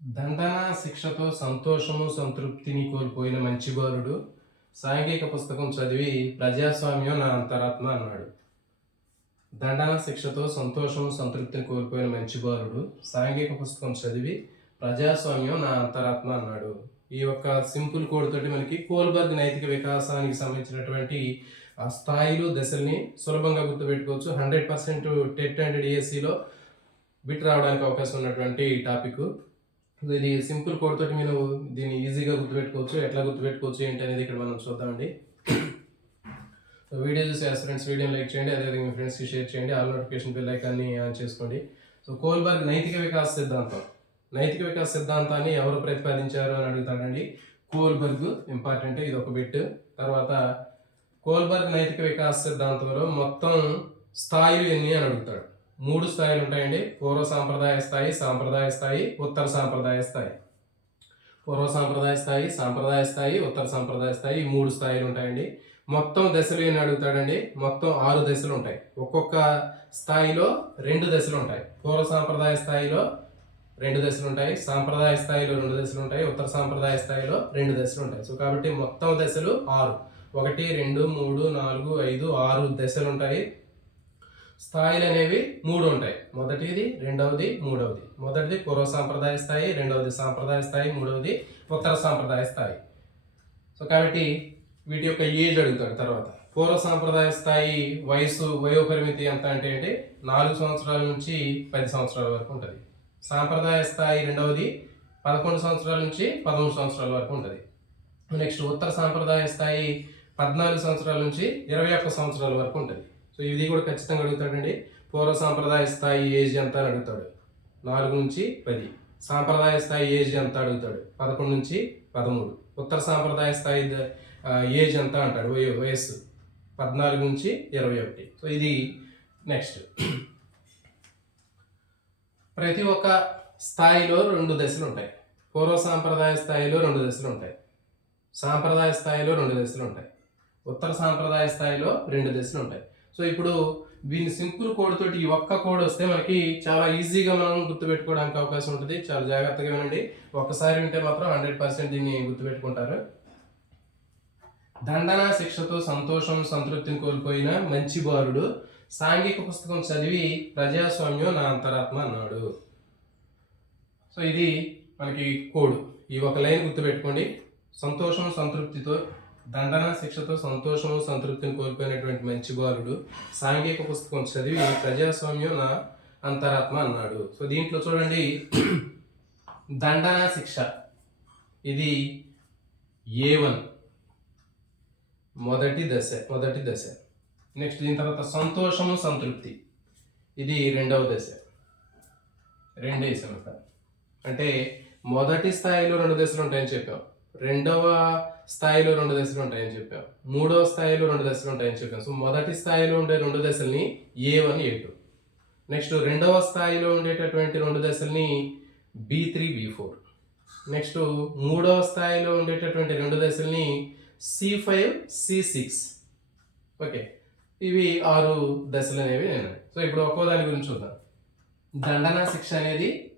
దండన శిక్షతో సంతోషము సంతృప్తిని కోల్పోయిన మంచి బాలుడు సాంఘిక పుస్తకం చదివి ప్రజాస్వామ్యం నా అంతరాత్మ అన్నాడు. దండన శిక్షతో సంతోషము సంతృప్తిని కోల్పోయిన మంచి బాలుడు సాంఘిక పుస్తకం చదివి ప్రజాస్వామ్యం నా అంతరాత్మ అన్నాడు. ఈ యొక్క సింపుల్ కోడ్ తోటి మనకి కోల్బర్గ్ నైతిక వికాసానికి సంబంధించినటువంటి ఆ స్థాయిలు దశల్ని సులభంగా గుర్తుపెట్టుకోవచ్చు. హండ్రెడ్ పర్సెంట్ టెట్ అండ్ డిఎస్సిలో బిట్ రావడానికి అవకాశం ఉన్నటువంటి టాపిక్. ఇది సింపుల్ కోడ్ తోటి మీరు దీన్ని ఈజీగా గుర్తుపెట్టుకోవచ్చు. ఎట్లా గుర్తుపెట్టుకోవచ్చు ఏంటి అనేది ఇక్కడ మనం చూద్దామండి. సో వీడియో చూసి ఫ్రెండ్స్ వీడియో లైక్ చేయండి అదేవిధంగా మీ ఫ్రెండ్స్కి షేర్ చేయండి. ఆల్ నోటిఫికేషన్ బిల్ ఐకాన్ని ఆన్ చేసుకోండి. సో కోల్బర్గ్ నైతిక వికాస సిద్ధాంతం. నైతిక వికాస సిద్ధాంతాన్ని ఎవరు ప్రతిపాదించారు అని అడుగుతాడండి. కోల్బర్గ్ ఇంపార్టెంట్ ఇది ఒక బిట్. తర్వాత కోల్బర్గ్ నైతిక వికాస సిద్ధాంతంలో మొత్తం స్థాయిలు ఎన్ని అని అడుగుతాడు. మూడు స్థాయిలు ఉంటాయండి. పూర్వ సాంప్రదాయ స్థాయి సాంప్రదాయ స్థాయి ఉత్తర సాంప్రదాయ స్థాయి. పూర్వ సాంప్రదాయ స్థాయి సాంప్రదాయ స్థాయి ఉత్తర సాంప్రదాయ స్థాయి ఈ మూడు స్థాయిలు ఉంటాయండి. మొత్తం దశలు ఏమి అడుగుతాడండి? మొత్తం ఆరు దశలు ఉంటాయి. ఒక్కొక్క స్థాయిలో రెండు దశలు ఉంటాయి. పూర్వ సాంప్రదాయ స్థాయిలో రెండు దశలు ఉంటాయి. సాంప్రదాయ స్థాయిలో రెండు దశలు ఉంటాయి. ఉత్తర సాంప్రదాయ స్థాయిలో రెండు దశలు ఉంటాయి. సో కాబట్టి మొత్తం దశలు ఆరు. ఒకటి రెండు మూడు నాలుగు ఐదు ఆరు దశలు ఉంటాయి. స్థాయిలు అనేవి మూడు ఉంటాయి. మొదటిది రెండవది మూడవది. మొదటిది పూర్వ సాంప్రదాయ స్థాయి రెండవది సాంప్రదాయ స్థాయి మూడవది ఉత్తర సాంప్రదాయ స్థాయి. సో కాబట్టి వీటి యొక్క ఏజ్ అడుగుతాడు తర్వాత. పూర్వ సాంప్రదాయ స్థాయి వయసు వయోపరిమితి ఎంత అంటే ఏంటి? నాలుగు సంవత్సరాల నుంచి పది సంవత్సరాల వరకు ఉంటుంది. సాంప్రదాయ స్థాయి రెండవది పదకొండు సంవత్సరాల నుంచి పదమూడు సంవత్సరాల వరకు ఉంటుంది. నెక్స్ట్ ఉత్తర సాంప్రదాయ స్థాయి పద్నాలుగు సంవత్సరాల నుంచి ఇరవై ఒక్క సంవత్సరాల వరకు ఉంటుంది. సో ఇది కూడా ఖచ్చితంగా అడుగుతాడండి. పూర్వ సాంప్రదాయ స్థాయి ఏజ్ ఎంత అని అడుగుతాడు. నాలుగు నుంచి పది. సాంప్రదాయ స్థాయి ఏజ్ ఎంత అడుగుతాడు. పదకొండు నుంచి పదమూడు. ఉత్తర సాంప్రదాయ స్థాయి ఏజ్ ఎంత అంటాడు. వయస్సు. పద్నాలుగు నుంచి ఇరవై ఒకటి. సో ఇది నెక్స్ట్. ప్రతి ఒక్క స్థాయిలో రెండు దశలు ఉంటాయి. పూర్వ సాంప్రదాయ స్థాయిలో రెండు దశలు ఉంటాయి. సాంప్రదాయ స్థాయిలో రెండు దశలు ఉంటాయి. ఉత్తర సాంప్రదాయ స్థాయిలో రెండు దశలు ఉంటాయి. సో ఇప్పుడు దీని సింపుల్ కోడ్ తోటి ఈ ఒక్క కోడ్ వస్తే మనకి చాలా ఈజీగా మనం గుర్తుపెట్టుకోవడానికి అవకాశం ఉంటుంది. చాలా జాగ్రత్తగా వినండి. ఒక్కసారి వింటే మాత్రం హండ్రెడ్ పర్సెంట్ దీన్ని గుర్తుపెట్టుకుంటారు. దండన శిక్షతో సంతోషం సంతృప్తిని కోల్పోయిన మంచి బాలుడు సాంఘిక పుస్తకం చదివి ప్రజాస్వామ్యం నా అంతరాత్మ అన్నాడు. సో ఇది మనకి కోడ్. ఈ ఒక లైన్ గుర్తుపెట్టుకోండి. సంతోషం సంతృప్తితో దండన శిక్షతో సంతోషము సంతృప్తిని కోల్పోయినటువంటి మంచి బాలుడు సాంఘిక పుస్తకం చదివి ప్రజాస్వామ్యం నా అంతరాత్మ అన్నాడు. సో దీంట్లో చూడండి. దండన శిక్ష. ఇది ఏ వన్. మొదటి దశ మొదటి దశ. నెక్స్ట్ దీని తర్వాత సంతోషము సంతృప్తి. ఇది రెండవ దశ. రెండేసి దశ అంటే మొదటి స్థాయిలో రెండు దశలు ఉంటాయని చెప్పాం. రెండవ స్థాయిలో రెండు దశలు ఉంటాయని చెప్పాం. మూడవ స్థాయిలో రెండు దశలు ఉంటాయని చెప్పాం. సో మొదటి స్థాయిలో ఉండే రెండు దశల్ని A one A two. Next రెండవ స్థాయిలో ఉండేటటువంటి రెండు దశల్ని B three B four. Next మూడవ స్థాయిలో ఉండేటటువంటి రెండు దశల్ని C five C six. Okay. ఇవి ఆరు దశలు అనేవి నేను. సో ఇప్పుడు ఒక్కో దాని గురించి చూద్దాం. దండన శిక్ష అనేది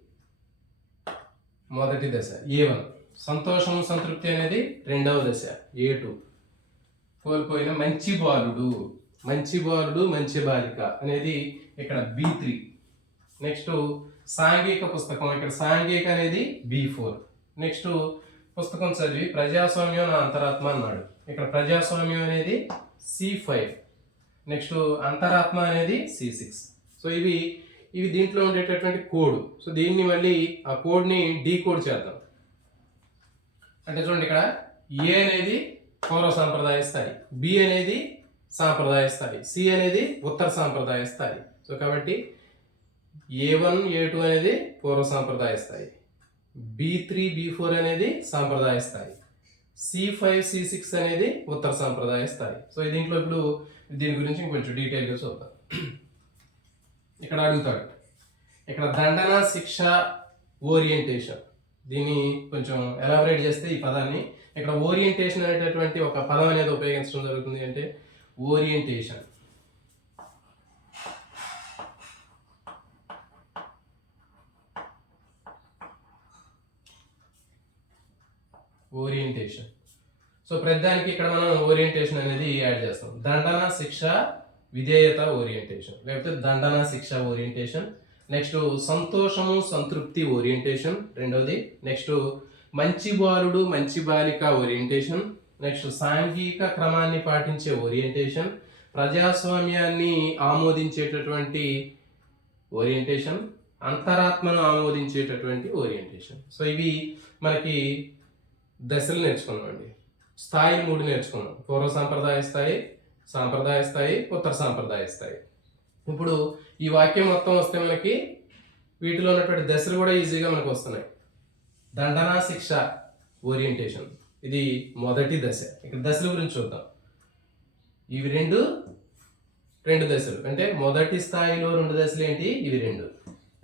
మొదటి దశ ఏ వన్. సంతోషం సంతృప్తి అనేది రెండవ దశ. ఏ టూ కోల్పోయిన మంచి బాలుడు. మంచి బాలుడు మంచి బాలిక అనేది ఇక్కడ బి త్రీ నెక్స్ట్ సాంఘిక పుస్తకం. ఇక్కడ సాంఘిక అనేది బి ఫోర్ నెక్స్ట్ పుస్తకం చదివి ప్రజాస్వామ్యం నా అంతరాత్మ అన్నాడు. ఇక్కడ ప్రజాస్వామ్యం అనేది సి ఫైవ్ నెక్స్ట్ అంతరాత్మ అనేది సి సిక్స్ సో ఇవి ఇవి దీంట్లో ఉండేటటువంటి కోడ్. సో దీన్ని మళ్ళీ ఆ కోడ్ని డీ కోడ్ చేద్దాం. అంటే చూడండి ఇక్కడ ఏ అనేది పౌర సాంప్రదాయ స్థాయి బి అనేది సాంప్రదాయ స్థాయి సి అనేది ఉత్తర సాంప్రదాయ స్థాయి. సో కాబట్టి ఏ వన్ ఏ టూ అనేది పూర్వ సాంప్రదాయ స్థాయి బి త్రీ బి ఫోర్ అనేది సాంప్రదాయ స్థాయి సి ఫైవ్ సి సిక్స్ అనేది ఉత్తర సాంప్రదాయ స్థాయి. సో దీంట్లో ఇప్పుడు దీని గురించి కొంచెం డీటెయిల్గా చూద్దాం. ఇక్కడ అడుగుతాడు ఇక్కడ దండన శిక్ష ఓరియంటేషన్. దీన్ని కొంచెం ఎలాబరేట్ చేస్తే ఈ పదాన్ని ఇక్కడ ఓరియంటేషన్ అనేటటువంటి ఒక పదం అనేది ఉపయోగించడం జరుగుతుంది అంటే ఓరియంటేషన్ ఓరియంటేషన్ సో ప్రతిదానికి ఇక్కడ మనం ఓరియంటేషన్ అనేది యాడ్ చేస్తాం. దండన శిక్ష విధేయత ఓరియంటేషన్ లేకపోతే దండన శిక్ష ఓరియంటేషన్ నెక్స్ట్ సంతోషము సంతృప్తి ఓరియంటేషన్ రెండవది. నెక్స్ట్ మంచి బాలుడు మంచి బాలిక ఓరియంటేషన్ నెక్స్ట్ సాంఘిక క్రమాన్ని పాటించే ఓరియంటేషన్ ప్రజాస్వామ్యాన్ని ఆమోదించేటటువంటి ఓరియంటేషన్ అంతరాత్మను ఆమోదించేటటువంటి ఓరియంటేషన్ సో ఇవి మనకి దశలు నేర్చుకున్నామండి. స్థాయిలు మూడు నేర్చుకున్నాం. పూర్వ సాంప్రదాయ స్థాయి సాంప్రదాయ స్థాయి ఉత్తర సాంప్రదాయ స్థాయి. ఇప్పుడు ఈ వాక్యం మొత్తం వస్తే మనకి వీటిలో ఉన్నటువంటి దశలు కూడా ఈజీగా మనకు వస్తున్నాయి. దండనా శిక్ష ఓరియంటేషన్. ఇది మొదటి దశ. ఇక్కడ దశల గురించి చూద్దాం. ఇవి రెండు రెండు దశలు. అంటే మొదటి స్థాయిలో రెండు దశలు ఏంటి? ఇవి రెండు.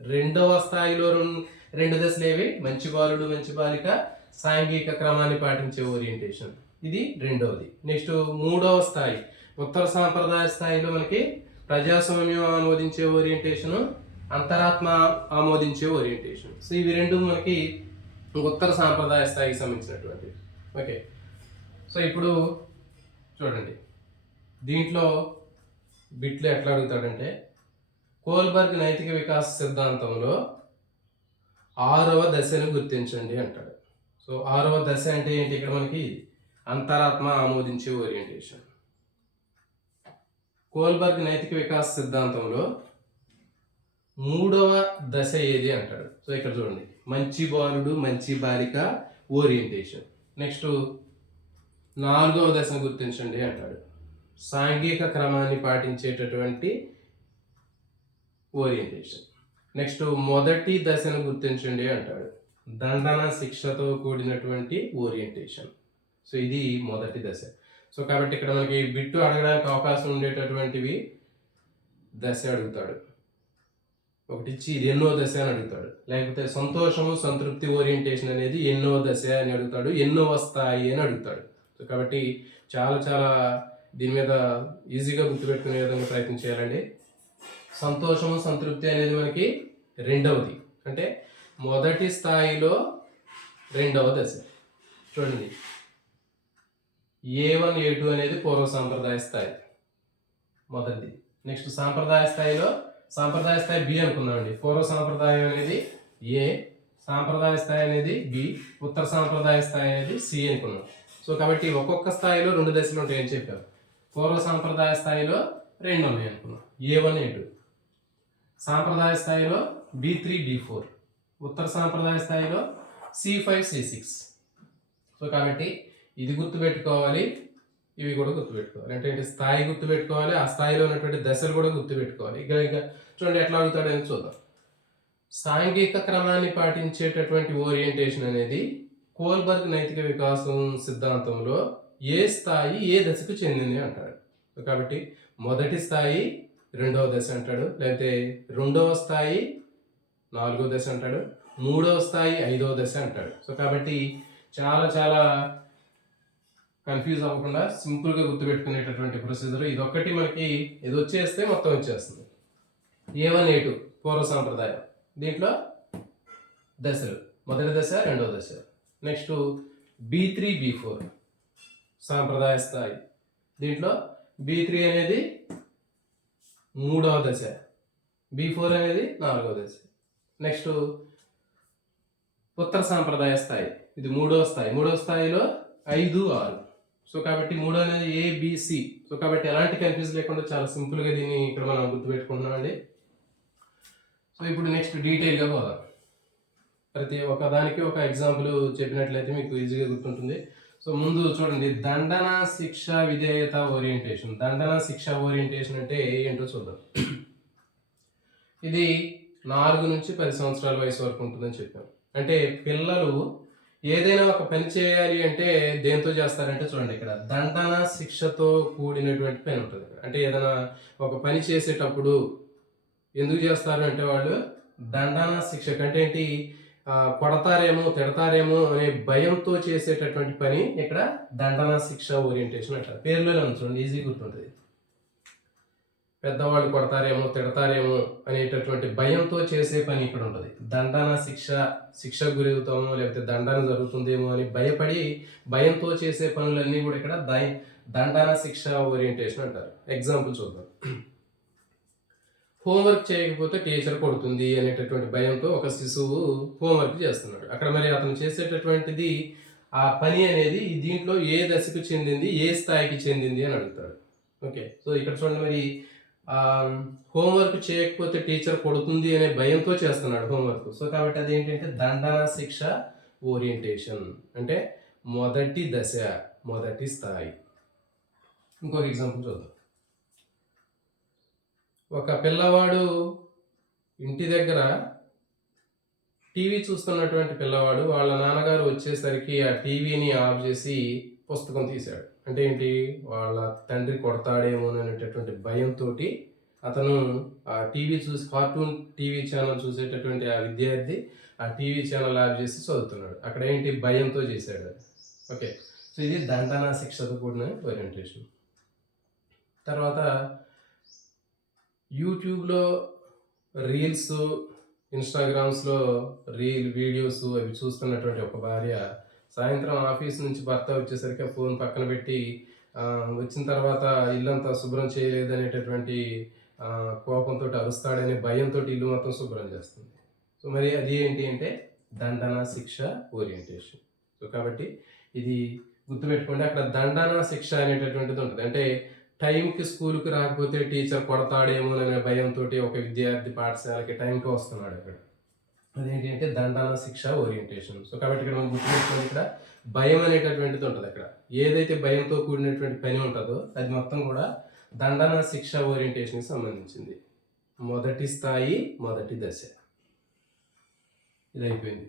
రెండవ స్థాయిలో రెండు రెండు దశలు ఏవి? మంచి బాలుడు మంచి బాలిక సాంఘిక క్రమాన్ని పాటించే ఓరియంటేషన్. ఇది రెండవది. నెక్స్ట్ మూడవ స్థాయి. ఉత్తర సాంప్రదాయ స్థాయిలో మనకి ప్రజాస్వామ్యం ఆమోదించే ఓరియంటేషన్ అంతరాత్మ ఆమోదించే ఓరియంటేషన్ సో ఇవి రెండు మనకి ఉత్తర సాంప్రదాయ స్థాయికి సంబంధించినటువంటి ఓకే సో ఇప్పుడు చూడండి. దీంట్లో బిట్లు ఎట్లా అడుగుతాడంటే కోల్బర్గ్ నైతిక వికాస సిద్ధాంతంలో ఆరవ దశను గుర్తించండి అంటాడు. సో ఆరవ దశ అంటే ఏంటి? ఇక్కడ మనకి అంతరాత్మ ఆమోదించే ఓరియంటేషన్ కోల్బర్గ్ నైతిక వికాస సిద్ధాంతంలో మూడవ దశ ఏది అంటాడు? సో ఇక్కడ చూడండి. మంచి బాలుడు మంచి బాలిక ఓరియంటేషన్ నెక్స్ట్ నాలుగవ దశను గుర్తించండి అంటాడు. సాంఘిక క్రమాన్ని పాటించేటటువంటి ఓరియంటేషన్ నెక్స్ట్ మొదటి దశను గుర్తించండి అంటాడు. దండన శిక్షతో కూడినటువంటి ఓరియంటేషన్ సో ఇది మొదటి దశ. సో కాబట్టి ఇక్కడ మనకి బిట్టు అడగడానికి అవకాశం ఉండేటటువంటివి దశ అడుగుతాడు. ఒకటి ఇచ్చి ఇది ఎన్నో దశ అని అడుగుతాడు. లేకపోతే సంతోషము సంతృప్తి ఓరియంటేషన్ అనేది ఎన్నో దశ అని అడుగుతాడు ఎన్నో వస్తాయి అని అడుగుతాడు. సో కాబట్టి చాలా చాలా దీని మీద ఈజీగా గుర్తుపెట్టుకునే విధంగా ప్రయత్నం చేయాలండి. సంతోషము సంతృప్తి అనేది మనకి రెండవది. అంటే మొదటి స్థాయిలో రెండవ దశ. చూడండి. ఏ వన్ ఏ టూ అనేది పూర్వ సాంప్రదాయ స్థాయి. మొదటిది. నెక్స్ట్ సాంప్రదాయ స్థాయిలో సాంప్రదాయ స్థాయి బి అనుకుందామండి. పూర్వ సాంప్రదాయం అనేది ఏ సాంప్రదాయ స్థాయి అనేది బి ఉత్తర సాంప్రదాయ స్థాయి అనేది సి అనుకున్నాం. సో కాబట్టి ఒక్కొక్క స్థాయిలో రెండు దశలు ఉంటాయని చెప్పారు పూర్వ సాంప్రదాయ స్థాయిలో రెండు ఉన్నాయి అనుకున్నాం. A one A two. సాంప్రదాయ స్థాయిలో బి త్రీ బి ఫోర్. ఉత్తర సాంప్రదాయ స్థాయిలో C five C six. So కాబట్టి ఇది గుర్తుపెట్టుకోవాలి ఇవి కూడా గుర్తుపెట్టుకోవాలి. అంటే ఏంటి? స్థాయి గుర్తుపెట్టుకోవాలి ఆ స్థాయిలో ఉన్నటువంటి దశలు కూడా గుర్తుపెట్టుకోవాలి. ఇక ఇంకా చూడండి ఎట్లా అడుగుతాడని చూద్దాం. సాంఘిక క్రమాన్ని పాటించేటటువంటి ఓరియంటేషన్ అనేది కోల్బర్గ్ నైతిక వికాసం సిద్ధాంతంలో ఏ స్థాయి ఏ దశకు చెందింది అంటాడు. కాబట్టి మొదటి స్థాయి రెండవ దశ అంటాడు లేకపోతే రెండవ స్థాయి నాలుగో దశ అంటాడు మూడవ స్థాయి ఐదవ దశ అంటాడు. సో కాబట్టి చాలా చాలా కన్ఫ్యూజ్ అవ్వకుండా సింపుల్గా గుర్తుపెట్టుకునేటటువంటి ప్రొసీజర్. ఇది మనకి ఇది వచ్చేస్తే మొత్తం వచ్చేస్తుంది. ఏ వన్ ఏ టూ పూర్వ సాంప్రదాయం. దీంట్లో దశలు. మొదటి దశ రెండవ దశ. Next B three B four సాంప్రదాయ స్థాయి. దీంట్లో బి త్రీ అనేది మూడవ దశ. బి ఫోర్ అనేది నాలుగవ దశ. నెక్స్ట్ ఉత్తర సాంప్రదాయ స్థాయి. ఇది మూడవ స్థాయి. మూడవ స్థాయిలో ఐదు ఆరు. సో కాబట్టి మూడో అనేది ఏబిసి సో కాబట్టి ఎలాంటి కన్ఫ్యూజ్ లేకుండా చాలా సింపుల్గా దీన్ని ఇక్కడ మనం గుర్తుపెట్టుకుంటున్నాం అండి. సో ఇప్పుడు నెక్స్ట్ డీటెయిల్గా పోదాం. ప్రతి ఒక్క దానికి ఒక ఎగ్జాంపుల్ చెప్పినట్లయితే మీకు ఈజీగా గుర్తుంటుంది. సో ముందు చూడండి దండన శిక్ష విధేయత ఓరియంటేషన్ దండన శిక్ష ఓరియంటేషన్ అంటే ఏంటో చూద్దాం. ఇది నాలుగు నుంచి పది సంవత్సరాల వయసు వరకు ఉంటుందని చెప్పాం. అంటే పిల్లలు ఏదైనా ఒక పని చేయాలి అంటే దేంతో చేస్తారంటే చూడండి ఇక్కడ. దండన శిక్షతో కూడినటువంటి పని ఉంటుంది అంటే ఏదైనా ఒక పని చేసేటప్పుడు ఎందుకు చేస్తారు అంటే వాళ్ళు దండన శిక్ష అంటే ఏంటి? కొడతారేమో తిడతారేమో అనే భయంతో చేసేటటువంటి పని ఇక్కడ దండన శిక్ష ఓరియంటేషన్ అంటారు. పేరులోనే ఉంది చూడండి ఈజీ గుర్తుంటుంది. పెద్దవాళ్ళు కొడతారేమో తిడతారేమో అనేటటువంటి భయంతో చేసే పని ఇక్కడ ఉంటుంది. దండన శిక్ష శిక్ష గురవుతామో లేకపోతే దండన జరుగుతుందేమో అని భయపడి భయంతో చేసే పనులన్నీ కూడా ఇక్కడ దయ దండన శిక్ష ఓరియంటేషన్ అంటారు. ఎగ్జాంపుల్ చూద్దాం. హోంవర్క్ చేయకపోతే టీచర్ కొడుతుంది అనేటటువంటి భయంతో ఒక శిశువు హోంవర్క్ చేస్తున్నాడు. అక్కడ మరి అతను చేసేటటువంటిది ఆ పని అనేది దీంట్లో ఏ దశకు చెందింది ఏ స్థాయికి చెందింది అని అడుగుతాడు. ఓకే సో ఇక్కడ చూడండి మరి హోంవర్క్ చేయకపోతే టీచర్ కొడుతుంది అనే భయంతో చేస్తున్నాడు హోంవర్క్ సో కాబట్టి అది ఏంటంటే దండన శిక్ష ఓరియంటేషన్ అంటే మొదటి దశ మొదటి స్థాయి. ఇంకొక ఎగ్జాంపుల్ చూద్దాం. ఒక పిల్లవాడు ఇంటి దగ్గర టీవీ చూస్తున్నటువంటి పిల్లవాడు వాళ్ళ నాన్నగారు వచ్చేసరికి ఆ టీవీని ఆఫ్ చేసి పుస్తకం తీశాడు. అంటే ఏంటి? వాళ్ళ తండ్రి కొడతాడేమో అనేటటువంటి భయంతో అతను ఆ టీవీ చూసి కార్టూన్ టీవీ ఛానల్ చూసేటటువంటి ఆ విద్యార్థి ఆ టీవీ ఛానల్ ఆఫ్ చేసి చదువుతున్నాడు. అక్కడ ఏంటి? భయంతో చేశాడు. ఓకే. సో ఇది దండన శిక్షతో కూడిన ఓరియంటేషన్ తర్వాత యూట్యూబ్లో రీల్స్ ఇన్స్టాగ్రామ్స్లో రీల్ వీడియోస్ అవి చూస్తున్నటువంటి ఒక భార్య సాయంత్రం ఆఫీస్ నుంచి భర్త వచ్చేసరికి ఫోన్ పక్కన పెట్టి వచ్చిన తర్వాత ఇల్లంతా శుభ్రం చేయలేదనేటటువంటి కోపంతో అరుస్తాడనే భయంతో ఇల్లు మొత్తం శుభ్రం చేస్తుంది. సో మరి అది ఏంటి అంటే దండన శిక్ష ఓరియంటేషన్. సో కాబట్టి ఇది గుర్తుపెట్టుకోండి అక్కడ దండన శిక్ష అనేటటువంటిది ఉంటుంది. అంటే టైంకి స్కూల్కి రాకపోతే టీచర్ కొడతాడేమో అనే భయంతో ఒక విద్యార్థి పాఠశాలకి టైంకి వస్తున్నాడు అక్కడ. అదేంటి అంటే దండన శిక్ష ఓరియంటేషన్ సో కాబట్టి ఇక్కడ మనం గుర్తుపెట్టుకోండి ఇక్కడ. భయం అనేటటువంటిది ఉంటుంది అక్కడ. ఏదైతే భయంతో కూడినటువంటి పని ఉంటుందో అది మొత్తం కూడా దండన శిక్ష ఓరియంటేషన్కి సంబంధించింది. మొదటి స్థాయి మొదటి దశ. ఇది అయిపోయింది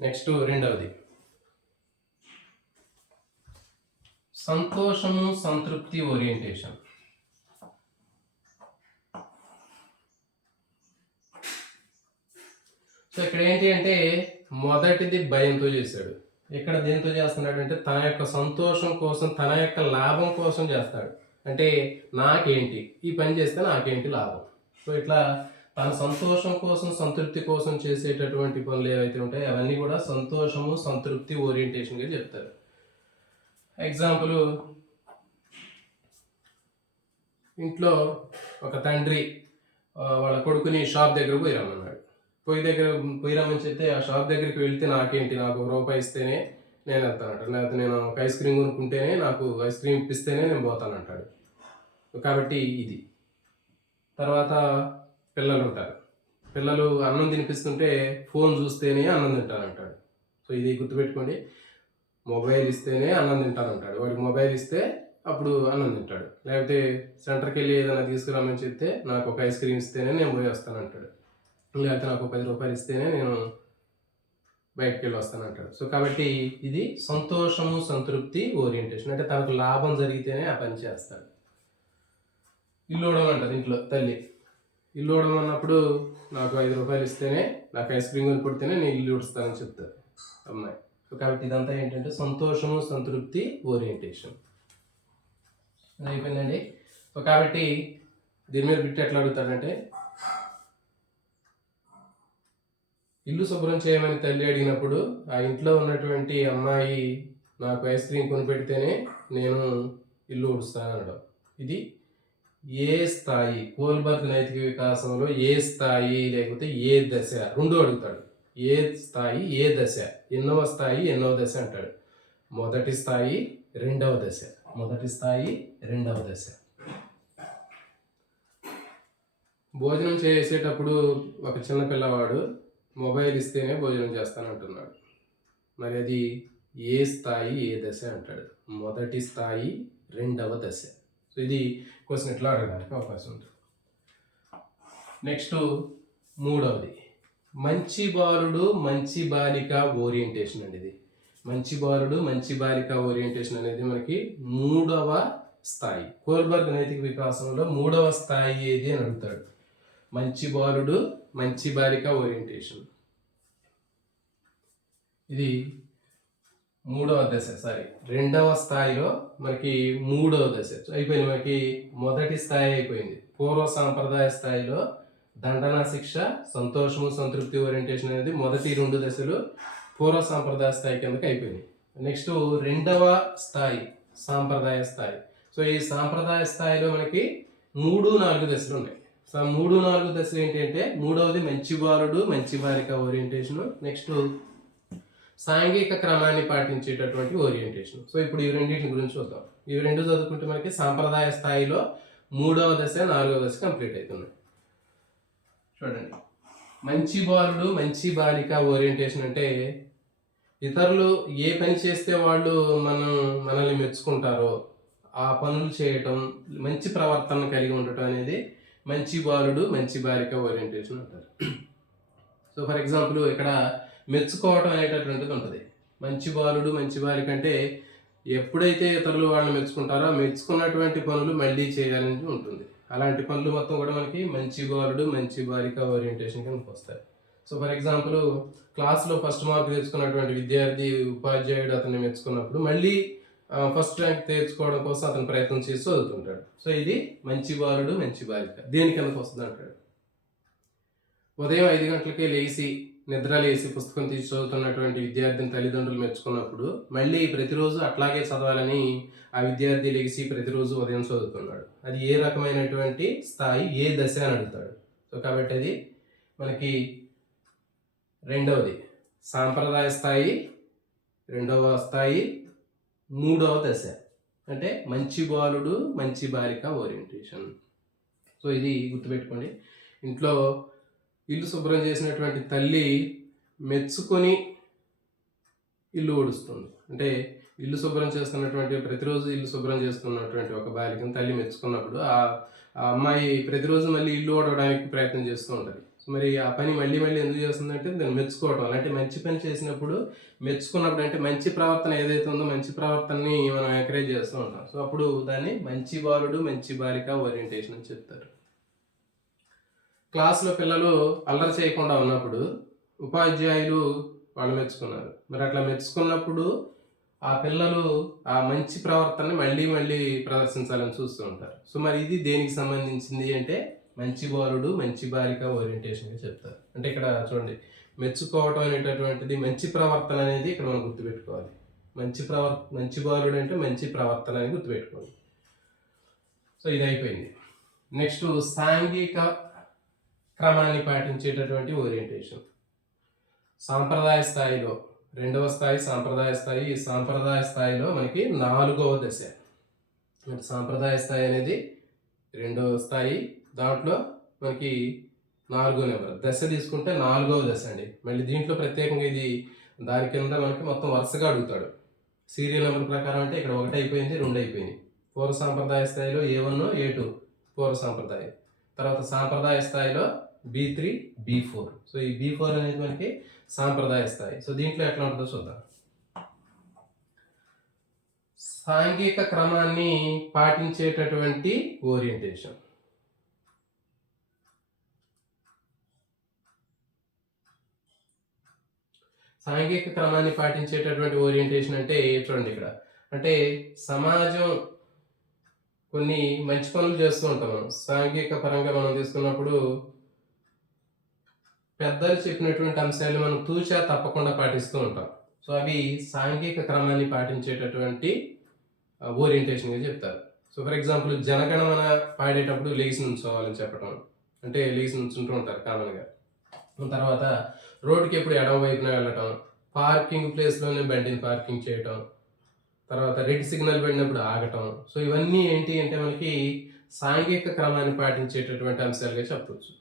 నెక్స్ట్ రెండవది. సంతోషము సంతృప్తి ఓరియంటేషన్ సో ఇక్కడ ఏంటి అంటే మొదటిది భయంతో చేశాడు. ఇక్కడ దేంతో చేస్తున్నాడు అంటే తన యొక్క సంతోషం కోసం తన యొక్క లాభం కోసం చేస్తాడు. అంటే నాకేంటి? ఈ పని చేస్తే నాకేంటి లాభం? సో ఇట్లా తన సంతోషం కోసం సంతృప్తి కోసం చేసేటటువంటి పనులు ఏవైతే ఉంటాయో అవన్నీ కూడా సంతోషము సంతృప్తి ఓరియంటేషన్గా చెప్తారు ఎగ్జాంపుల్ ఇంట్లో ఒక తండ్రి వాళ్ళ కొడుకుని షాప్ దగ్గర పోయి రమ్మన్నాడు. పోయి దగ్గర పొయ్యి రమ్మని చెప్తే ఆ షాప్ దగ్గరికి వెళ్తే నాకేంటి నాకు ఒక రూపాయి ఇస్తేనే నేను వెళ్తానంటాడు. లేకపోతే నేను ఒక ఐస్ క్రీమ్ కొనుక్కుంటేనే నాకు ఐస్ క్రీమ్ ఇప్పిస్తేనే నేను పోతానంటాడు. కాబట్టి ఇది. తర్వాత పిల్లలు ఉంటారు. పిల్లలు అన్నం తినిపిస్తుంటే ఫోన్ చూస్తేనే అన్నం తింటానంటాడు సో ఇది గుర్తుపెట్టుకోండి. మొబైల్ ఇస్తేనే అన్నం తింటానంటాడు వాడికి మొబైల్ ఇస్తే అప్పుడు అన్నం తింటాడు. లేకపోతే సెంటర్కి వెళ్ళి ఏదైనా తీసుకురామని చెప్తే నాకు ఒక ఐస్ క్రీమ్ ఇస్తేనే నేను పోయి వస్తానంటాడు. లేకపోతే నాకు ఒక పది రూపాయలు ఇస్తేనే నేను బయటకు వెళ్ళి వస్తాను అంటాడు. సో కాబట్టి ఇది సంతోషము సంతృప్తి ఓరియంటేషన్ అంటే తనకు లాభం జరిగితేనే ఆ పని చేస్తాడు. ఇల్లు ఊడవం ఇంట్లో తల్లి. ఇల్లు ఊడవం అన్నప్పుడు నాకు ఐదు రూపాయలు ఇస్తేనే నాకు ఐస్ క్రీమ్ కొని కొడితేనే నేను ఇల్లు ఊడుస్తానని చెప్తారు అమ్మాయి. సో కాబట్టి ఇదంతా ఏంటంటే సంతోషము సంతృప్తి ఓరియంటేషన్ అది అయిపోయిందండి. సో కాబట్టి దీని మీద బిట్ ఎట్లా అడుగుతాడంటే ఇల్లు శుభ్రం చేయమని తల్లి అడిగినప్పుడు ఆ ఇంట్లో ఉన్నటువంటి అమ్మాయి నాకు ఐస్ క్రీమ్ కొనిపెడితేనే నేను ఇల్లు ఉడుస్తానడం ఇది ఏ స్థాయి? కోల్బర్గ్ నైతిక వికాసంలో ఏ స్థాయి లేకపోతే ఏ దశ? రెండో అడుగుతాడు. ఏ స్థాయి ఏ దశ? ఎన్నవ స్థాయి ఎన్నవ దశ అంటాడు. మొదటి స్థాయి రెండవ దశ. మొదటి స్థాయి రెండవ దశ. భోజనం చేసేటప్పుడు ఒక చిన్న పిల్లవాడు మొబైల్ ఇస్తేనే భోజనం చేస్తానంటున్నాడు. మరి అది ఏ స్థాయి ఏ దశ అంటాడు? మొదటి స్థాయి రెండవ దశ. సో ఇది క్వశ్చన్ ఎట్లా అడగడానికి అవకాశం ఉంటుంది. నెక్స్ట్ మూడవది. మంచి బాలుడు మంచి బాలిక ఓరియంటేషన్ అండి ఇది మంచి బాలుడు మంచి బాలిక ఓరియంటేషన్ అనేది మనకి మూడవ స్థాయి. కోల్బర్గ్ నైతిక వికాసంలో మూడవ స్థాయి ఏది అని అడుగుతాడు. మంచి బాలుడు మంచి బాలిక ఓరియంటేషన్. ఇది మూడవ దశ సారీ రెండవ స్థాయిలో మనకి మూడవ దశ. అయిపోయింది మనకి మొదటి స్థాయి అయిపోయింది. పూర్వ సాంప్రదాయ స్థాయిలో దండన శిక్ష సంతోషము సంతృప్తి ఓరియంటేషన్ అనేది మొదటి రెండు దశలు పూర్వ సాంప్రదాయ స్థాయి కిందకి అయిపోయినాయి నెక్స్ట్ రెండవ స్థాయి సాంప్రదాయ స్థాయి. సో ఈ సాంప్రదాయ స్థాయిలో మనకి మూడు నాలుగు దశలు ఉన్నాయి. సో మూడు నాలుగు దశలు ఏంటంటే మూడవది మంచి బాలుడు మంచి బాలిక ఓరియంటేషన్ నెక్స్ట్ సాంఘిక క్రమాన్ని పాటించేటటువంటి ఓరియంటేషన్ సో ఇప్పుడు ఈ రెండింటి గురించి చూద్దాం. ఇవి రెండు చదువుకుంటే మనకి సాంప్రదాయ స్థాయిలో మూడవ దశ నాలుగవ దశ కంప్లీట్ అవుతుంది. చూడండి. మంచి బాలుడు మంచి బాలిక ఓరియంటేషన్ అంటే ఇతరులు ఏ పని చేస్తే వాళ్ళు మనం మనల్ని మెచ్చుకుంటారో ఆ పనులు చేయటం మంచి ప్రవర్తన కలిగి ఉండటం అనేది మంచి బాలుడు మంచి బాలిక ఓరియంటేషన్ అంటారు సో ఫర్ ఎగ్జాంపుల్ ఇక్కడ మెచ్చుకోవటం అనేటటువంటిది ఉంటుంది. మంచి బాలుడు మంచి బాలిక అంటే ఎప్పుడైతే ఇతరులు వాళ్ళని మెచ్చుకుంటారో మెచ్చుకున్నటువంటి పనులు మళ్ళీ చేయాలని ఉంటుంది. అలాంటి పనులు మొత్తం కూడా మనకి మంచి బాలుడు మంచి బాలిక ఓరియంటేషన్ కిందకి వస్తాయి. సో ఫర్ ఎగ్జాంపుల్ క్లాస్లో ఫస్ట్ మార్క్ తెచ్చుకున్నటువంటి విద్యార్థి ఉపాధ్యాయుడు అతన్ని మెచ్చుకున్నప్పుడు మళ్ళీ ఫస్ట్ ర్యాంక్ తెచ్చుకోవడం కోసం అతను ప్రయత్నం చేసి చదువుతుంటాడు సో ఇది మంచి బాలుడు మంచి బాలిక దేని కిందకు వస్తుంది అంటాడు? ఉదయం ఐదు గంటలకే లేచి నిద్ర లేచి పుస్తకం తీసి చదువుతున్నటువంటి విద్యార్థిని తల్లిదండ్రులు మెచ్చుకున్నప్పుడు మళ్ళీ ప్రతిరోజు అట్లాగే చదవాలని ఆ విద్యార్థి లేచి ప్రతిరోజు ఉదయం చదువుతున్నాడు. అది ఏ రకమైనటువంటి స్థాయి ఏ దశ అని అడుగుతాడు. సో కాబట్టి అది మనకి రెండవది. సాంప్రదాయ స్థాయి రెండవ స్థాయి మూడవ దశ. అంటే మంచి బాలుడు మంచి బాలిక ఓరియంటేషన్. సో ఇది గుర్తుపెట్టుకోండి. ఇంట్లో ఇల్లు శుభ్రం చేసినటువంటి తల్లి మెచ్చుకొని ఇల్లు ఊడుస్తుంది. అంటే ఇల్లు శుభ్రం చేస్తున్నటువంటి ప్రతిరోజు ఇల్లు శుభ్రం చేస్తున్నటువంటి ఒక బాలికను తల్లి మెచ్చుకున్నప్పుడు ఆ అమ్మాయి ప్రతిరోజు మళ్ళీ ఇల్లు ఓడవడానికి ప్రయత్నం చేస్తూ ఉంటుంది. మరి ఆ పని మళ్ళీ మళ్ళీ ఎందుకు చేస్తుందంటే దాన్ని మెచ్చుకోవడం అలాంటి మంచి పని చేసినప్పుడు మెచ్చుకున్నప్పుడు అంటే మంచి ప్రవర్తన ఏదైతే ఉందో మంచి ప్రవర్తనని మనం ఎంకరేజ్ చేస్తూ ఉంటాం. సో అప్పుడు దాన్ని మంచి బాలుడు మంచి బాలిక ఓరియంటేషన్ అని చెప్తారు. క్లాస్లో పిల్లలు అల్లరి చేయకుండా ఉన్నప్పుడు ఉపాధ్యాయులు వాళ్ళు మెచ్చుకున్నారు. మరి అట్లా మెచ్చుకున్నప్పుడు ఆ పిల్లలు ఆ మంచి ప్రవర్తనని మళ్ళీ మళ్ళీ ప్రదర్శించాలని చూస్తూ ఉంటారు. సో మరి ఇది దేనికి సంబంధించింది అంటే మంచి బాలుడు మంచి బాలిక ఓరియంటేషన్గా చెప్తారు. అంటే ఇక్కడ చూడండి మెచ్చుకోవటం అనేటటువంటిది మంచి ప్రవర్తన అనేది ఇక్కడ మనం గుర్తుపెట్టుకోవాలి. మంచి ప్రవర్ మంచి బాలుడు అంటే మంచి ప్రవర్తన అని గుర్తుపెట్టుకోవాలి సో ఇది అయిపోయింది. నెక్స్ట్ సాంఘిక క్రమాన్ని పాటించేటటువంటి ఓరియంటేషన్ సాంప్రదాయ స్థాయిలో రెండవ స్థాయి సాంప్రదాయ స్థాయి ఈ సాంప్రదాయ స్థాయిలో మనకి నాలుగవ దశ. సాంప్రదాయ స్థాయి అనేది రెండవ స్థాయి దాంట్లో మనకి నాలుగో నెంబర్. దశ తీసుకుంటే నాలుగవ దశ అండి. మళ్ళీ దీంట్లో ప్రత్యేకంగా ఇది దాని కింద మనకి మొత్తం వరుసగా అడుగుతాడు. సీరియల్ నెంబర్ ప్రకారం అంటే ఇక్కడ ఒకటి అయిపోయింది రెండు అయిపోయింది పూర్వ సాంప్రదాయ స్థాయిలో ఏ వన్ ఏ టూ పూర్వ సాంప్రదాయం. తర్వాత సాంప్రదాయ స్థాయిలో B three B four so ఈ బీ ఫోర్ అనేది మనకి సాంప్రదాయ స్థాయి. సో దీంట్లో ఎట్లా ఉంటుందో చూద్దాం. సాంఘిక క్రమాన్ని పాటించేటటువంటి ఓరియంటేషన్ సాంఘిక క్రమాన్ని పాటించేటటువంటి ఓరియంటేషన్ అంటే చూడండి ఇక్కడ? అంటే సమాజం కొన్ని మంచి పనులు చేస్తూ ఉంటాం మనం. సాంఘిక పరంగా మనం తీసుకున్నప్పుడు పెద్దలు చెప్పినటువంటి అంశాలు మనం తూచా తప్పకుండా పాటిస్తూ ఉంటాం. సో అవి సాంఘిక క్రమాన్ని పాటించేటటువంటి ఓరియంటేషన్గా చెప్తారు. సో ఫర్ ఎగ్జాంపుల్ జనగణమన పాడేటప్పుడు లేచి నుంచోవాలని చెప్పడం అంటే లేచి నుంచుంటూ ఉంటారు కామన్గా. తర్వాత రోడ్డుకి ఎప్పుడు ఎడవ వైపున వెళ్ళటం పార్కింగ్ ప్లేస్లోనే బండిని పార్కింగ్ చేయటం తర్వాత రెడ్ సిగ్నల్ పడినప్పుడు ఆగటం. సో ఇవన్నీ ఏంటి అంటే మనకి సాంఘిక క్రమాన్ని పాటించేటటువంటి అంశాలుగా చెప్పవచ్చు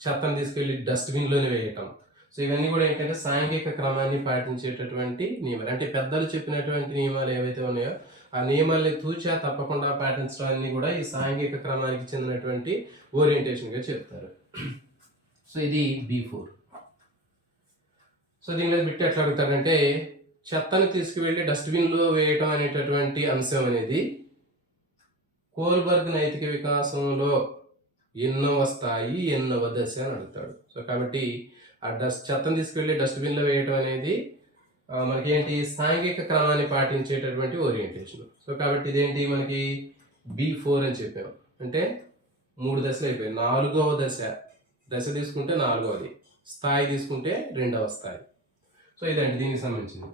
చెత్తను తీసుకెళ్ళి డస్ట్బిన్లోనే వేయటం. సో ఇవన్నీ కూడా ఏంటంటే సాంఘిక క్రమాన్ని పాటించేటటువంటి నియమాలు. అంటే పెద్దలు చెప్పినటువంటి నియమాలు ఏవైతే ఉన్నాయో ఆ నియమాల్ని తూచా తప్పకుండా పాటించడాన్ని కూడా ఈ సాంఘిక క్రమానికి చెందినటువంటి ఓరియంటేషన్గా చెప్తారు. సో ఇది బీ ఫోర్. సో దీనిలో బిట్ ఎట్లా అడుగుతాడంటే చెత్తను తీసుకువెళ్ళి డస్ట్బిన్లో వేయటం అనేటటువంటి అంశం అనేది కోల్బర్గ్ నైతిక వికాసంలో ఎన్నవ స్థాయి ఎన్నవ దశ అని అడుగుతాడు. సో కాబట్టి ఆ డస్ట్ చెత్తను తీసుకెళ్ళి డస్ట్బిన్లో వేయటం అనేది మనకేంటి మనకి ఏంటి సాంఘిక క్రమాన్ని పాటించేటటువంటి ఓరియంటేషన్. సో కాబట్టి ఇదేంటి మనకి బి ఫోర్ అని చెప్పాం. అంటే మూడు దశలు అయిపోయాయి. నాలుగవ దశ దశ తీసుకుంటే నాలుగవది. స్థాయి తీసుకుంటే రెండవ స్థాయి. సో ఇదండి దీనికి సంబంధించింది.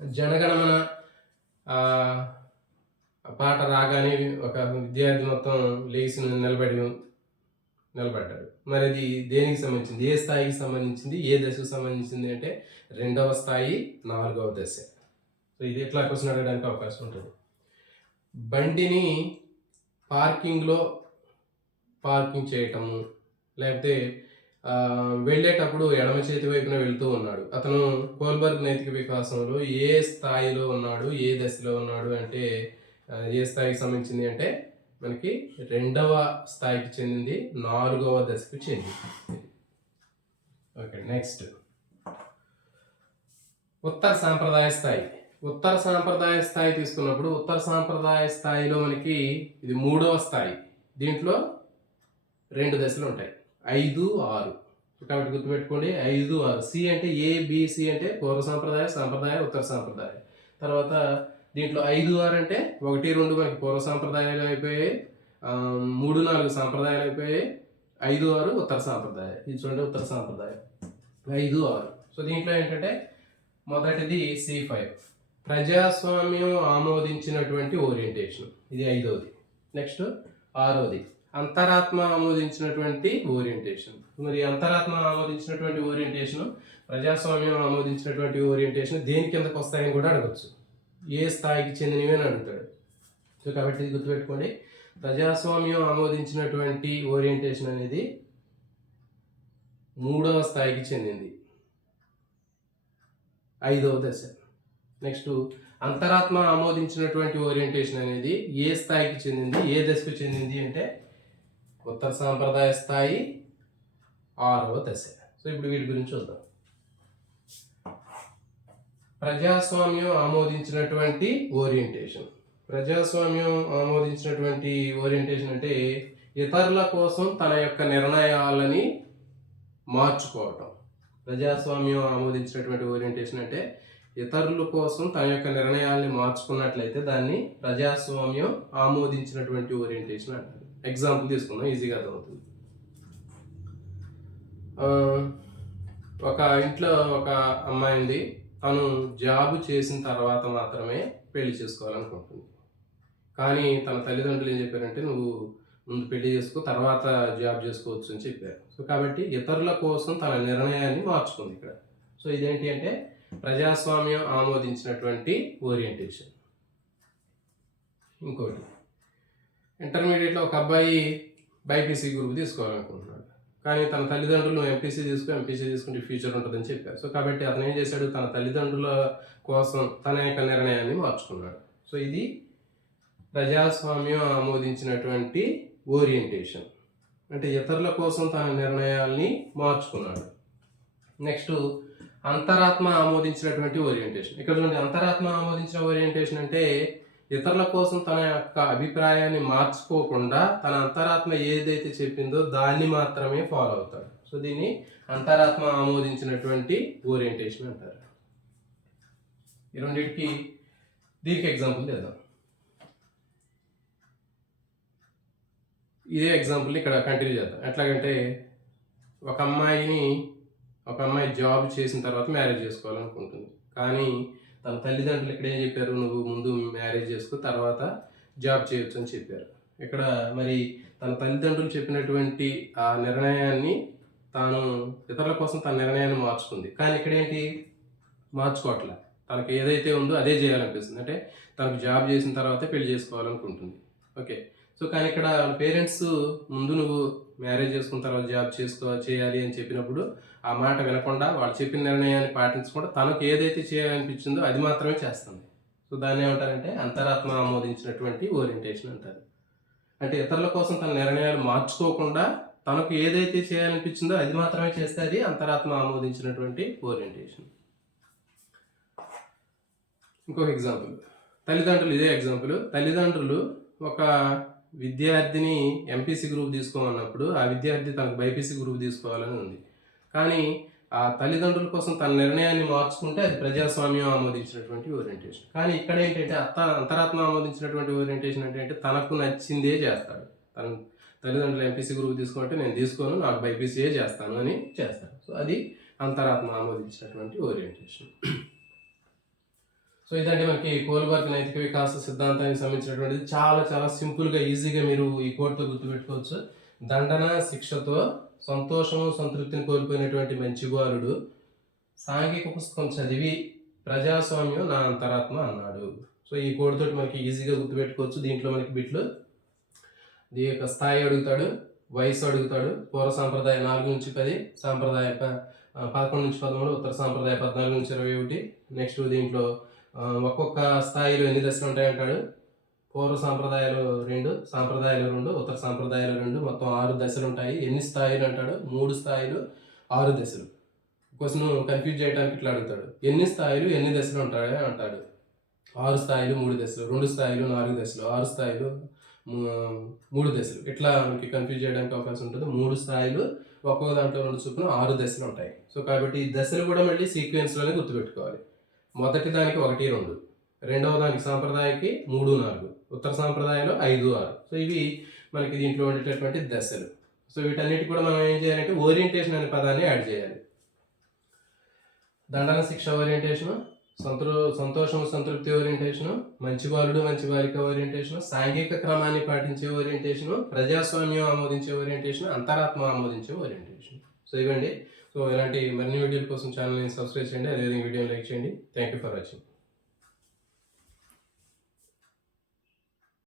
జనగణమన పాట రాగానే ఒక విద్యార్థి మొత్తం లేచి నిలబడి నిలబడ్డాడు. మరి అది దేనికి సంబంధించింది? ఏ స్థాయికి సంబంధించింది? ఏ దశకు సంబంధించింది అంటే రెండవ స్థాయి నాలుగవ దశ. సో ఇది ఎట్లా క్వశ్చన్ అడగడానికి అవకాశం ఉంటుంది. బండిని పార్కింగ్లో పార్కింగ్ చేయటము లేకపోతే వెళ్ళేటప్పుడు ఎడమ చేతి వైపున వెళ్తూ ఉన్నాడు. అతను కోల్బర్గ్ నైతిక వికాసంలో ఏ స్థాయిలో ఉన్నాడు ఏ దశలో ఉన్నాడు అంటే ఏ స్థాయికి సంబంధించింది అంటే మనకి రెండవ స్థాయికి చెందింది నాలుగవ దశకు చెందింది. Okay next. ఉత్తర సాంప్రదాయ స్థాయి. ఉత్తర సాంప్రదాయ స్థాయి తీసుకున్నప్పుడు ఉత్తర సాంప్రదాయ స్థాయిలో మనకి ఇది మూడవ స్థాయి. దీంట్లో రెండు దశలు ఉంటాయి. ఐదు ఆరు. కాబట్టి గుర్తుపెట్టుకోండి ఐదు ఆరు. సి అంటే ఏ బిసి అంటే పూర్వ సాంప్రదాయ సాంప్రదాయ ఉత్తర సాంప్రదాయ. తర్వాత దీంట్లో ఐదు ఆరు అంటే ఒకటి రెండు మనకి పూర్వ సాంప్రదాయాలు అయిపోయాయి. మూడు నాలుగు సాంప్రదాయాలు అయిపోయాయి. ఐదు ఆరు ఉత్తర సాంప్రదాయం. ఇది చూడండి ఉత్తర సాంప్రదాయం. ఐదు ఆరు. సో దీంట్లో ఏంటంటే మొదటిది సి ఫైవ్. ప్రజాస్వామ్యం ఆమోదించినటువంటి ఓరియంటేషన్. ఇది ఐదవది నెక్స్ట్ ఆరోది. అంతరాత్మ ఆమోదించినటువంటి ఓరియంటేషన్. మరి అంతరాత్మ ఆమోదించినటువంటి ఓరియంటేషన్ ప్రజాస్వామ్యం ఆమోదించినటువంటి ఓరియంటేషన్ దేని కిందకు వస్తాయని కూడా అడగచ్చు. ఏ స్థాయికి చెందినవి అని అడుగుతాడు. సో కాబట్టి ఇది గుర్తుపెట్టుకోండి. ప్రజాస్వామ్యం ఆమోదించినటువంటి ఓరియంటేషన్ అనేది మూడవ స్థాయికి చెందింది. ఐదవ దశ. నెక్స్ట్ అంతరాత్మ ఆమోదించినటువంటి ఓరియంటేషన్ అనేది ఏ స్థాయికి చెందింది ఏ దశకు చెందింది అంటే ఉత్తర సాంప్రదాయ స్థాయి ఆరవ దశ. సో ఇప్పుడు వీటి గురించి చూద్దాం. ప్రజాస్వామ్యం ఆమోదించినటువంటి ఓరియంటేషన్. ప్రజాస్వామ్యం ఆమోదించినటువంటి ఓరియంటేషన్ అంటే ఇతరుల కోసం తన యొక్క నిర్ణయాలని మార్చుకోవటం. ప్రజాస్వామ్యం ఆమోదించినటువంటి ఓరియంటేషన్ అంటే ఇతరుల కోసం తన యొక్క నిర్ణయాల్ని మార్చుకున్నట్లయితే దాన్ని ప్రజాస్వామ్యం ఆమోదించినటువంటి ఓరియంటేషన్ అంటారు. ఎగ్జాంపుల్ తీసుకుందాం ఈజీగా అర్థమవుతుంది. ఒక ఇంట్లో ఒక అమ్మాయి ఉంది. తను జాబ్ చేసిన తర్వాత మాత్రమే పెళ్ళి చేసుకోవాలనుకుంటుంది. కానీ తన తల్లిదండ్రులు ఏం చెప్పారంటే నువ్వు ముందు పెళ్ళి చేసుకో తర్వాత జాబ్ చేసుకోవచ్చు అని చెప్పారు. సో కాబట్టి ఇతరుల కోసం తన నిర్ణయాన్ని మార్చుకుంది ఇక్కడ. సో ఇదేంటి అంటే ప్రజాస్వామ్యం ఆమోదించినటువంటి ఓరియంటేషన్. ఇంకోటి. ఇంటర్మీడియట్లో ఒక అబ్బాయి బైపీసీ గ్రూప్ తీసుకోవాలనుకుంటున్నాడు. కానీ తన తల్లిదండ్రులు ఎంపీసీ తీసుకో ఎంపీసీ తీసుకుంటే ఫ్యూచర్ ఉంటుందని చెప్పారు. సో కాబట్టి అతను ఏం చేశాడు? తన తల్లిదండ్రుల కోసం తన యొక్క నిర్ణయాన్ని మార్చుకున్నాడు. సో ఇది ప్రజాస్వామ్యం ఆమోదించినటువంటి ఓరియంటేషన్. అంటే ఇతరుల కోసం తన నిర్ణయాల్ని మార్చుకున్నాడు. నెక్స్ట్ అంతరాత్మ ఆమోదించినటువంటి ఓరియంటేషన్. ఇక్కడ చూడండి అంతరాత్మ ఆమోదించిన ఓరియంటేషన్ అంటే ఇతరుల కోసం తన యొక్క అభిప్రాయాన్ని మార్చుకోకుండా తన అంతరాత్మ ఏదైతే చెప్పిందో దాన్ని మాత్రమే ఫాలో అవుతాడు. సో దీన్ని అంతరాత్మ ఆమోదించినటువంటి ఓరియంటేషన్ అంటారు. ఈ రెండింటికి దీనికి ఎగ్జాంపుల్ చేద్దాం. ఇదే ఎగ్జాంపుల్ ఇక్కడ కంటిన్యూ చేద్దాం. ఎట్లాగంటే ఒక అమ్మాయిని ఒక అమ్మాయి జాబ్ చేసిన తర్వాత మ్యారేజ్ చేసుకోవాలనుకుంటుంది. కానీ తన తల్లిదండ్రులు ఇక్కడ ఏం చెప్పారు? నువ్వు ముందు మ్యారేజ్ చేసుకో తర్వాత జాబ్ చేయొచ్చు అని చెప్పారు. ఇక్కడ మరి తన తల్లిదండ్రులు చెప్పినటువంటి ఆ నిర్ణయాన్ని తాను ఇతరుల కోసం తన నిర్ణయాన్ని మార్చుకుంది. కానీ ఇక్కడ ఏంటి మార్చుకోవట్లే. తనకి ఏదైతే ఉందో అదే చేయాలనిపిస్తుంది. అంటే తనకు జాబ్ చేసిన తర్వాతే పెళ్ళి చేసుకోవాలనుకుంటుంది. ఓకే. సో కానీ ఇక్కడ పేరెంట్స్ ముందు నువ్వు మ్యారేజ్ చేసుకున్న తర్వాత జాబ్ చేసుకో చేయాలి అని చెప్పినప్పుడు ఆ మాట వినకుండా వాళ్ళు చెప్పిన నిర్ణయాన్ని పాటించకుండా తనకు ఏదైతే చేయాలనిపించిందో అది మాత్రమే చేస్తుంది. సో దాన్ని ఏమంటారంటే అంతరాత్మ ఆమోదించినటువంటి ఓరియంటేషన్ అంటారు. అంటే ఇతరుల కోసం తన నిర్ణయాలు మార్చుకోకుండా తనకు ఏదైతే చేయాలనిపించిందో అది మాత్రమే చేస్తే అది అంతరాత్మ ఆమోదించినటువంటి ఓరియంటేషన్. ఇంకొక ఎగ్జాంపుల్. తల్లిదండ్రులు ఇదే ఎగ్జాంపుల్. తల్లిదండ్రులు ఒక విద్యార్థిని ఎంపీసీ గ్రూప్ తీసుకోమన్నప్పుడు ఆ విద్యార్థి తనకు బైపీసీ గ్రూప్ తీసుకోవాలని ఉంది. కానీ ఆ తల్లిదండ్రుల కోసం తన నిర్ణయాన్ని మార్చుకుంటే అది ప్రజాస్వామ్యం ఆమోదించినటువంటి ఓరియంటేషన్ కానీ ఇక్కడ ఏంటంటే అత్త అంతరాత్మ ఆమోదించినటువంటి ఓరియంటేషన్ అంటే తనకు నచ్చిందే చేస్తాడు. తన తల్లిదండ్రులు ఎంపీసీ గ్రూప్ తీసుకుంటే నేను తీసుకోను నాకు బైపీసీఏ చేస్తాను అని చేస్తాడు. సో అది అంతరాత్మ ఆమోదించినటువంటి ఓరియంటేషన్ సో ఇదంటే మనకి కోల్బర్గ్ నైతిక వికాస సిద్ధాంతానికి సంబంధించినటువంటిది. చాలా చాలా సింపుల్గా ఈజీగా మీరు ఈ కోడ్తో గుర్తుపెట్టుకోవచ్చు. దండన శిక్షతో సంతోషము సంతృప్తిని కోల్పోయినటువంటి మంచి బాలుడు సాంఘిక పుస్తకం చదివి ప్రజాస్వామ్యం నా అంతరాత్మ అన్నాడు. సో ఈ కోడ్ తోటి మనకి ఈజీగా గుర్తుపెట్టుకోవచ్చు. దీంట్లో మనకి బిట్లు. దీని యొక్క స్థాయి అడుగుతాడు వయసు అడుగుతాడు పూర్వ సాంప్రదాయ నాలుగు నుంచి పది సాంప్రదాయ పదకొండు నుంచి పదమూడు ఉత్తర సాంప్రదాయ పద్నాలుగు నుంచి ఇరవై ఒకటి నెక్స్ట్ దీంట్లో ఒక్కొక్క స్థాయిలో ఎన్ని దశలు ఉంటాయంటాడు? పూర్వ సాంప్రదాయాలు రెండు సాంప్రదాయాలు రెండు ఉత్తర సాంప్రదాయాలు రెండు మొత్తం ఆరు దశలు ఉంటాయి. ఎన్ని స్థాయిలు అంటాడు? మూడు స్థాయిలు ఆరు దశలు. క్వశ్చన్ కన్ఫ్యూజ్ చేయడానికి ఇట్లా అడుగుతాడు. ఎన్ని స్థాయిలు ఎన్ని దశలు ఉంటాయి అంటాడు. ఆరు స్థాయిలు మూడు దశలు రెండు స్థాయిలు నాలుగు దశలు ఆరు స్థాయిలు మూడు దశలు. ఇట్లా మనకి కన్ఫ్యూజ్ చేయడానికి అవకాశం ఉంటుంది. మూడు స్థాయిలు ఒక్కొక్క దాంట్లో రెండు చొప్పున ఆరు దశలు ఉంటాయి. సో కాబట్టి ఈ దశలు కూడా మళ్ళీ సీక్వెన్స్లోనే గుర్తుపెట్టుకోవాలి. మొదటి దానికి ఒకటి రెండు. రెండవ దానికి సాంప్రదాయకి మూడు నాలుగు. ఉత్తర సాంప్రదాయంలో ఐదు ఆరు. సో ఇవి మనకి దీంట్లో ఉండేటటువంటి దశలు. సో వీటన్నిటి కూడా మనం ఏం చేయాలంటే ఓరియంటేషన్ అనే పదాన్ని యాడ్ చేయాలి. దండన శిక్ష ఓరియంటేషను సంతృ సంతోషం సంతృప్తి ఓరియంటేషను మంచి బాలుడు మంచి బాలిక ఓరియంటేషను సాంఘిక క్రమాన్ని పాటించే ఓరియంటేషను ప్రజాస్వామ్యం ఆమోదించే ఓరియంటేషను అంతరాత్మ ఆమోదించే ఓరియంటేషన్. సో ఇవ్వండి సో ఇలాంటి మరిన్ని వీడియోల కోసం ఛానల్ని సబ్స్క్రైబ్ చేయండి అదేవిధంగా వీడియోని లైక్ చేయండి. Thank you for watching